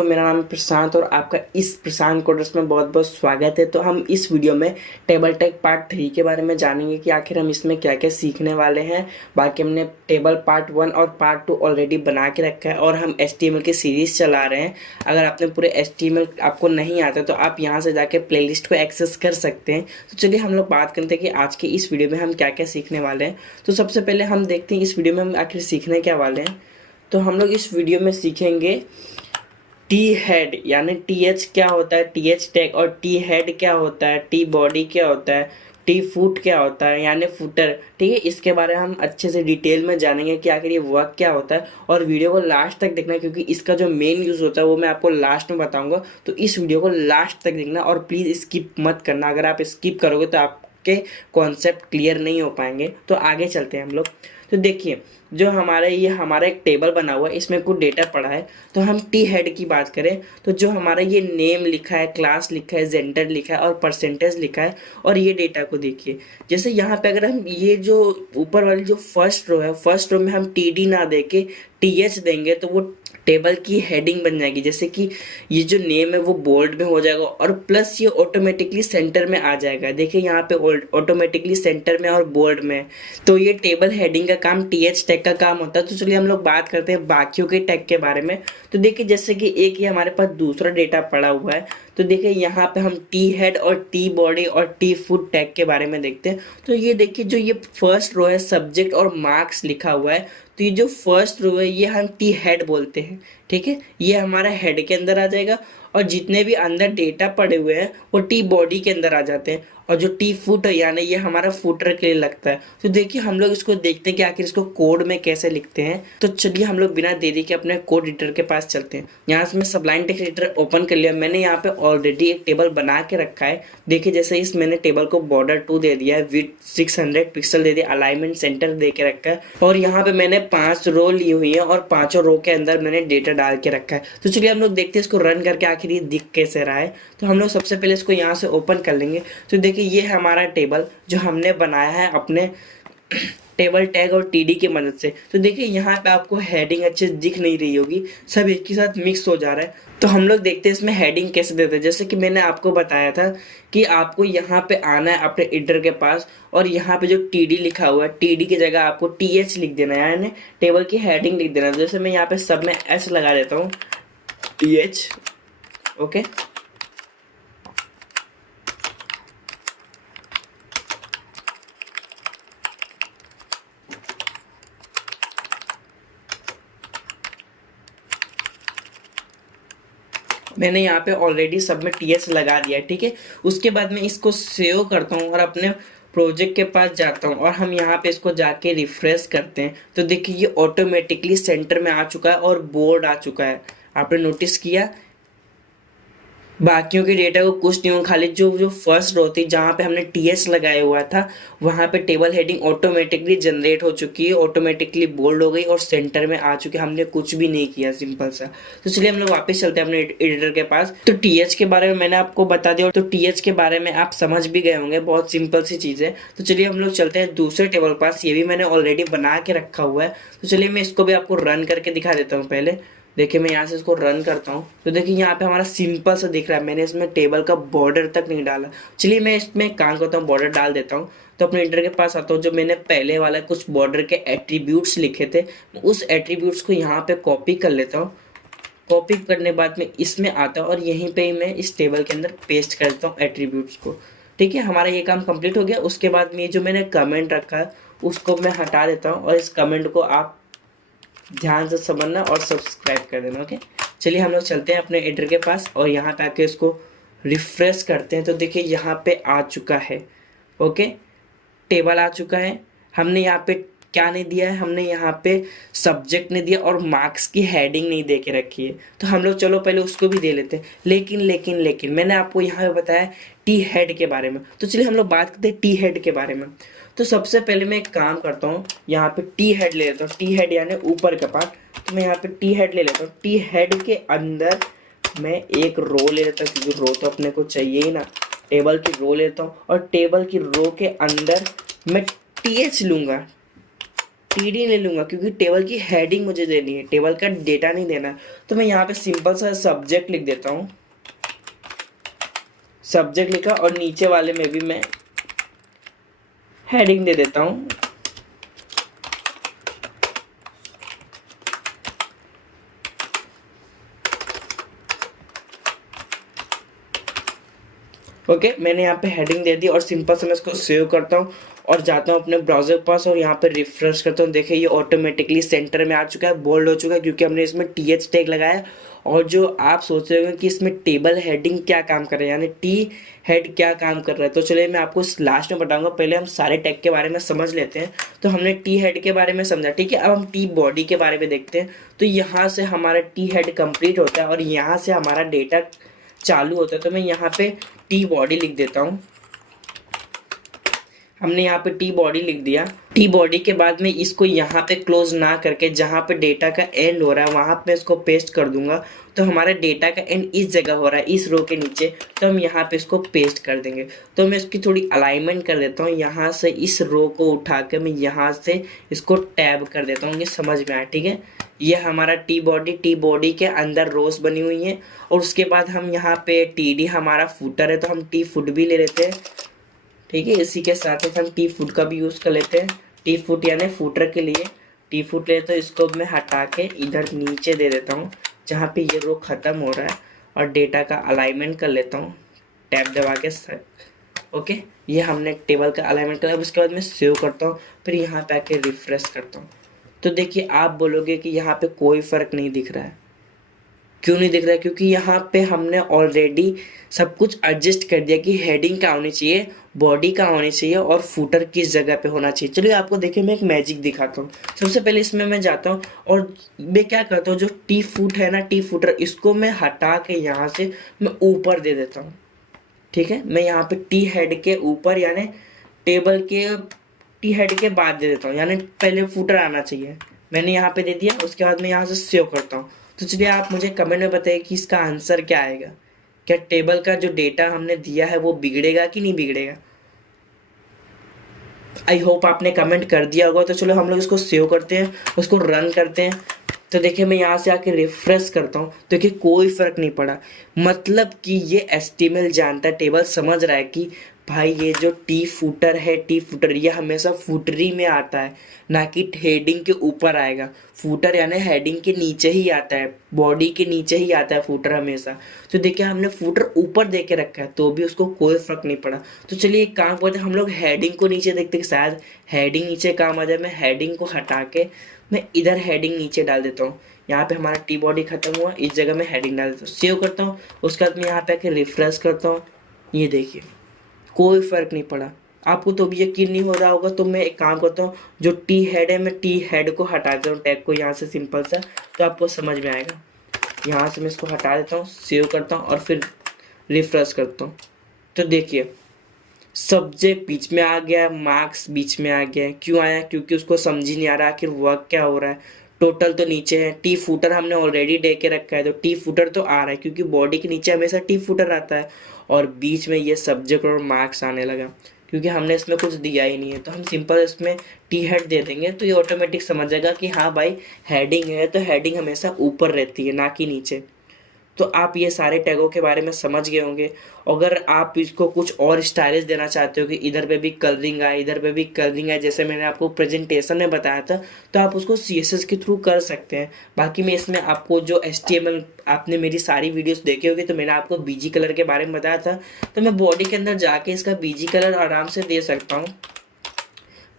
दोस्तों, मेरा नाम है प्रशांत और आपका इस प्रशांत कोडर्स में बहुत बहुत स्वागत है। तो हम इस वीडियो में टेबल टेक पार्ट 3 के बारे में जानेंगे कि आखिर हम इसमें क्या क्या सीखने वाले हैं। बाकी हमने टेबल पार्ट 1 और पार्ट 2 ऑलरेडी बना के रखा है और हम HTML की सीरीज़ चला रहे हैं। अगर आपने पूरे HTML आपको नहीं आता तो आप यहाँ से जाके प्लेलिस्ट को एक्सेस कर सकते हैं। तो चलिए हम लोग बात करते हैं कि आज के इस वीडियो में हम क्या क्या सीखने वाले हैं। तो सबसे पहले हम देखते हैं इस वीडियो में हम आखिर सीखने क्या वाले हैं। तो हम लोग इस वीडियो में सीखेंगे टी हेड, यानी टी एच क्या होता है, टी एच टैग, और टी हेड क्या होता है, टी बॉडी क्या होता है, टी फुट क्या होता है यानी फुटर। ठीक है, इसके बारे में हम अच्छे से डिटेल में जानेंगे कि आखिर ये वर्क क्या होता है। और वीडियो को लास्ट तक देखना है क्योंकि इसका जो मेन यूज़ होता है वो मैं आपको लास्ट में बताऊंगा। तो इस वीडियो को लास्ट तक देखना और प्लीज़ स्किप मत करना। अगर आप स्किप करोगे तो आपके कॉन्सेप्ट क्लियर नहीं हो पाएंगे। तो आगे चलते हैं हम लोग। तो देखिए, जो हमारा एक टेबल बना हुआ है, इसमें कुछ डेटा पड़ा है। तो हम टी हेड की बात करें तो जो हमारा ये नेम लिखा है, क्लास लिखा है, जेंडर लिखा है और परसेंटेज लिखा है। और ये डेटा को देखिए, जैसे यहाँ पे अगर हम ये जो ऊपर वाली जो फर्स्ट रो है, फर्स्ट रो में हम TD ना दे के TH देंगे तो वो टेबल की हेडिंग बन जाएगी। जैसे कि ये जो नेम है वो बोल्ड में हो जाएगा और प्लस ये ऑटोमेटिकली सेंटर में आ जाएगा। देखिए यहाँ पे ऑटोमेटिकली सेंटर में और बोल्ड में। तो ये टेबल हेडिंग का काम TH टैग का काम होता है। तो चलिए हम लोग बात करते हैं बाकियों के टैग के बारे में। तो देखिए, जैसे कि एक ये हमारे पास दूसरा डेटा पड़ा हुआ है। तो देखिए यहाँ पे हम टी हेड और टी बॉडी और टी फुट टैग के बारे में देखते हैं। तो ये देखिए, जो ये फर्स्ट रो है सब्जेक्ट और मार्क्स लिखा हुआ है, तो ये जो फर्स्ट रो है ये हम टी हेड बोलते हैं। ठीक है, ये हमारा हेड के अंदर आ जाएगा और जितने भी अंदर डेटा पड़े हुए हैं वो टी बॉडी के अंदर आ जाते हैं। और जो टी फुट है यानी ये हमारा फुटर के लिए लगता है। तो देखिए हम लोग इसको देखते हैं कि आखिर इसको कोड में कैसे लिखते हैं। तो चलिए हम लोग बिना देरी के अपने कोड एडिटर के पास चलते हैं। यहाँ से मैं सबलाइन टेक्स्ट एडिटर ओपन कर लिया। मैंने यहाँ पे ऑलरेडी एक टेबल बना के रखा है। देखिए, जैसे इस मैंने टेबल को बॉर्डर 2 दे दिया है, विड्थ 600 पिक्सल दे दिया, अलाइनमेंट सेंटर दे के रखा है और यहाँ पे मैंने 5 रो ली हुई है और 5 रो के अंदर मैंने डेटा डाल के रखा है। तो चलिए हम लोग देखते हैं इसको रन करके आखिर ये दिख कैसे रहा है। तो हम लोग सबसे पहले इसको यहाँ से ओपन कर लेंगे। तो देखिए ये हमारा टेबल जो हमने बनाया है अपने टेबल टैग और TD की मदद से। तो देखिए यहाँ पे आपको हेडिंग अच्छे से दिख नहीं रही होगी, सब एक ही साथ मिक्स हो जा रहा है। तो हम लोग देखते हैं इसमें हेडिंग कैसे देते हैं। जैसे कि मैंने आपको बताया था कि आपको यहाँ पे आना है अपने एडिटर के पास और यहाँ पे जो TD लिखा हुआ है, TD की जगह आपको TH लिख देना है, यानी टेबल की हेडिंग लिख देना है। जैसे मैं यहाँ पे सब में S लगा देता हूँ, TH। ओके, मैंने यहाँ पे ऑलरेडी सब में TH लगा दिया है। ठीक है, उसके बाद मैं इसको सेव करता हूँ और अपने प्रोजेक्ट के पास जाता हूँ और हम यहाँ पे इसको जाके रिफ्रेश करते हैं। तो देखिए ये ऑटोमेटिकली सेंटर में आ चुका है और बोर्ड आ चुका है। आपने नोटिस किया, बाकियों के डेटा को कुछ नहीं हो, खाली जो फर्स्ट रो थी जहाँ पे हमने TH लगाया हुआ था वहाँ पे टेबल हेडिंग ऑटोमेटिकली जनरेट हो चुकी है, ऑटोमेटिकली बोल्ड हो गई और सेंटर में आ चुकी है। हमने कुछ भी नहीं किया, सिंपल सा। तो चलिए हम लोग वापस चलते हैं अपने एडिटर के पास। तो TH के बारे में मैंने आपको बता दिया, तो TH के बारे में आप समझ भी गए होंगे, बहुत सिंपल सी चीज़ है। तो चलिए हम लोग चलते हैं दूसरे टेबल पास। ये भी मैंने ऑलरेडी बना के रखा हुआ है। तो चलिए मैं इसको भी आपको रन करके दिखा देता हूँ। पहले देखिए मैं यहाँ से इसको रन करता हूँ तो देखिए यहाँ पे हमारा सिंपल सा दिख रहा है। मैंने इसमें टेबल का बॉर्डर तक नहीं डाला। चलिए मैं इसमें काम करता हूँ, बॉर्डर डाल देता हूँ। तो अपने एडिटर के पास आता हूँ। जो मैंने पहले वाला कुछ बॉर्डर के एट्रीब्यूट्स लिखे थे, उस एट्रीब्यूट्स को यहाँ पे कॉपी कर लेता हूँ। कॉपी करने के बाद में इसमें आता हूँ और यहीं पर ही मैं इस टेबल के अंदर पेस्ट कर देता हूँ एट्रीब्यूट्स को। ठीक है, हमारा ये काम कंप्लीट हो गया। उसके बाद में जो मैंने कमेंट रखा है उसको मैं हटा देता हूँ और इस कमेंट को आप ध्यान से समझना और सब्सक्राइब कर देना। ओके, चलिए हम लोग चलते हैं अपने एडिटर के पास और यहाँ पे आके इसको रिफ्रेश करते हैं। तो देखिए यहाँ पे आ चुका है। ओके, टेबल आ चुका है। हमने यहाँ पे क्या नहीं दिया है, हमने यहाँ पे सब्जेक्ट नहीं दिया और मार्क्स की हेडिंग नहीं दे के रखी है। तो हम लोग चलो पहले उसको भी दे लेते हैं। लेकिन मैंने आपको यहाँ पे बताया टी हेड के बारे में। तो चलिए हम लोग बात करते हैं टी हेड के बारे में। तो सबसे पहले मैं एक काम करता हूँ, यहाँ पे टी हेड ले लेता हूँ। टी हेड यानी ऊपर का पार्ट। तो मैं यहाँ पे टी हेड ले लेता हूँ। टी हेड के अंदर मैं एक रो ले लेता हूँ क्योंकि रो तो अपने को चाहिए ही ना। टेबल की रो लेता हूँ और टेबल की रो के अंदर मैं TH लूँगा। टीडी ले लूँगा क्योंकि टेबल की हेडिंग मुझे देनी है, टेबल का डेटा नहीं देना। तो मैं यहाँ पे सिंपल सा सब्जेक्ट लिख देता हूँ, सब्जेक्ट लिखा और नीचे वाले में भी मैं हेडिंग दे देता हूँ। ओके, मैंने यहाँ पे हेडिंग दे दी और सिंपल से मैं इसको सेव करता हूँ और जाता हूँ अपने ब्राउज़र के पास और यहाँ पे रिफ्रेश करता हूँ। देखिए ये ऑटोमेटिकली सेंटर में आ चुका है, बोल्ड हो चुका है क्योंकि हमने इसमें टीएच टैग लगाया है। और जो आप सोच रहे हो कि इसमें टेबल हेडिंग क्या काम कर रहा है, यानी टी हेड क्या काम कर रहा है, तो चलिए मैं आपको लास्ट में बताऊंगा। पहले हम सारे टैग के बारे में समझ लेते हैं। तो हमने टी हेड के बारे में समझा, ठीक है। अब हम टी बॉडी के बारे में देखते हैं। तो यहाँ से हमारा टी हेड कंप्लीट होता है और यहाँ से हमारा डेटा चालू होता है। तो मैं यहाँ पे टी बॉडी लिख देता हूँ। हमने यहाँ पे टी बॉडी लिख दिया। टी बॉडी के बाद में इसको यहाँ पे क्लोज ना करके जहाँ पे डेटा का एंड हो रहा है वहाँ पे इसको पेस्ट कर दूंगा। तो हमारा डेटा का एंड इस जगह हो रहा है, इस रो के नीचे, तो हम यहाँ पे इसको पेस्ट कर देंगे। तो मैं इसकी थोड़ी अलाइनमेंट कर देता हूँ। यहाँ से इस रो को उठा के मैं यहाँ से इसको टैब कर देता हूँ, ये समझ में आया, ठीक है। ये हमारा टी बॉडी के अंदर रोज बनी हुई है। और उसके बाद हम यहाँ पे टी डी हमारा फुटर है, तो हम टी फुट भी ले लेते हैं, ठीक है। इसी के साथ साथ हम टी फुट का भी यूज़ कर लेते हैं। टी फुट यानी फुटर के लिए टी फुट ले, तो इसको मैं हटा के इधर नीचे दे देता हूँ जहाँ पे ये रो ख़त्म हो रहा है और डेटा का अलाइनमेंट कर लेता हूँ टैब दबा के। ओके, ये हमने टेबल का अलाइनमेंट करा। उसके बाद मैं सेव करता हूँ, फिर यहाँ पे आके रिफ्रेश करता हूँ। तो देखिए आप बोलोगे कि यहाँ पे कोई फ़र्क नहीं दिख रहा है। क्यों नहीं दिख रहा है? क्योंकि यहाँ पे हमने ऑलरेडी सब कुछ एडजस्ट कर दिया कि हेडिंग क्या होनी चाहिए, बॉडी का होनी चाहिए और फुटर किस जगह पे होना चाहिए। चलिए आपको देखिए मैं एक मैजिक दिखाता हूँ। सबसे पहले इसमें मैं जाता हूँ और मैं क्या करता हूँ, जो टी फुट है ना, टी फुटर, इसको मैं हटा के यहाँ से मैं ऊपर दे देता हूँ, ठीक है। मैं यहाँ पे टी हेड के ऊपर यानी टेबल के टी हेड के बाद दे देता हूँ, यानी पहले फुटर आना चाहिए। मैंने यहाँ पे दे दिया। उसके बाद मैं यहाँ से सेव करता हूँ। तो चलिए आप मुझे कमेंट में बताइए कि इसका आंसर क्या आएगा। क्या टेबल का जो डेटा हमने दिया है वो बिगड़ेगा कि नहीं बिगड़ेगा? आई होप आपने कमेंट कर दिया होगा। तो चलो हम लोग इसको सेव करते हैं, उसको रन करते हैं। तो देखिए मैं यहाँ से आके रिफ्रेश करता हूँ, तो देखिए कोई फ़र्क नहीं पड़ा। मतलब कि ये HTML जानता है, टेबल समझ रहा है कि भाई ये जो टी फुटर है, टी फुटर ये हमेशा फुटरी में आता है, ना कि हेडिंग के ऊपर आएगा। फुटर यानी हेडिंग के नीचे ही आता है, बॉडी के नीचे ही आता है फुटर हमेशा। तो देखिए हमने फुटर ऊपर दे के रखा है तो भी उसको कोई फ़र्क नहीं पड़ा। तो चलिए एक काम करते हैं, हम लोग हेडिंग को नीचे देखते हैं, शायद हेडिंग नीचे काम आ जाए। मैं हेडिंग को हटा के मैं इधर हेडिंग नीचे डाल देता हूँ। यहाँ पे हमारा टी बॉडी खत्म हुआ, इस जगह मैं हेडिंग डाल देता हूँ, सेव करता हूँ। उसके बाद मैं यहाँ पे आके रिफ्रेश करता हूँ। ये देखिए कोई फ़र्क नहीं पड़ा। आपको तो भी यकीन नहीं हो रहा होगा। तो मैं एक काम करता हूँ, जो टी हेड है मैं टी हेड को हटा देता हूँ, टैग को यहाँ से सिंपल सा, तो आपको समझ में आएगा। यहाँ से मैं इसको हटा देता हूँ, सेव करता हूँ और फिर रिफ्रेश करता हूँ। तो देखिए सब्जेक्ट बीच में आ गया, मार्क्स बीच में आ गया। क्यों आया? क्योंकि उसको समझ ही नहीं आ रहा आखिर वर्क क्या हो रहा है। टोटल तो नीचे है, टी फुटर हमने ऑलरेडी दे के रखा है, तो टी फुटर तो आ रहा है क्योंकि बॉडी के नीचे हमेशा टी फुटर आता है। और बीच में ये सब्जेक्ट और मार्क्स आने लगा क्योंकि हमने इसमें कुछ दिया ही नहीं है। तो हम सिंपल इसमें टी हेड दे देंगे तो ये ऑटोमेटिक समझ जाएगा कि हाँ भाई हेडिंग है, तो हेडिंग हमेशा ऊपर रहती है ना कि नीचे। तो आप ये सारे टैगों के बारे में समझ गए होंगे। अगर आप इसको कुछ और स्टाइलिश देना चाहते हो कि इधर पे भी कलरिंग आए, इधर पे भी कलरिंग आए, जैसे मैंने आपको प्रेजेंटेशन में बताया था, तो आप उसको CSS के थ्रू कर सकते हैं। बाकी मैं इसमें आपको जो HTML, आपने मेरी सारी वीडियोस देखी होगी तो मैंने आपको BG कलर के बारे में बताया था। तो मैं बॉडी के अंदर जाके इसका BG कलर आराम से दे सकता हूँ।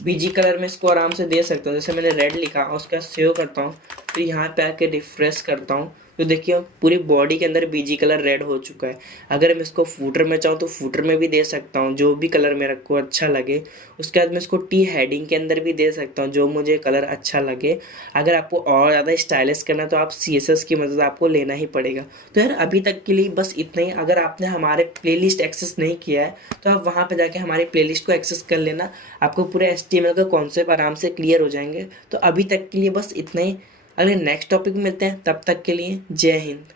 BG कलर में इसको आराम से दे सकता हूँ। जैसे मैंने रेड लिखा, उसका सेव करता हूँ, फिर यहाँ पे आके रिफ्रेश करता हूँ। तो देखिए पूरी बॉडी के अंदर BG कलर रेड हो चुका है। अगर मैं इसको फुटर में चाहूँ तो फुटर में भी दे सकता हूँ, जो भी कलर मेरे को अच्छा लगे। उसके बाद मैं इसको टी हेडिंग के अंदर भी दे सकता हूँ, जो मुझे कलर अच्छा लगे। अगर आपको और ज़्यादा स्टाइलिश करना तो आप CSS की मदद आपको लेना ही पड़ेगा। तो यार अभी तक के लिए बस इतना ही। अगर आपने हमारे प्लेलिस्ट एक्सेस नहीं किया है तो आप वहाँ पर जाके हमारी प्लेलिस्ट को एक्सेस कर लेना, आपको पूरे HTML का कॉन्सेप्ट आराम से क्लियर हो जाएंगे। तो अभी तक के लिए बस इतना ही। अगले नेक्स्ट टॉपिक में मिलते हैं, तब तक के लिए जय हिंद।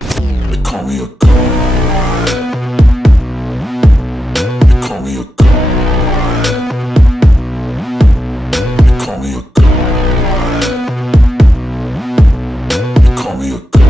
me a good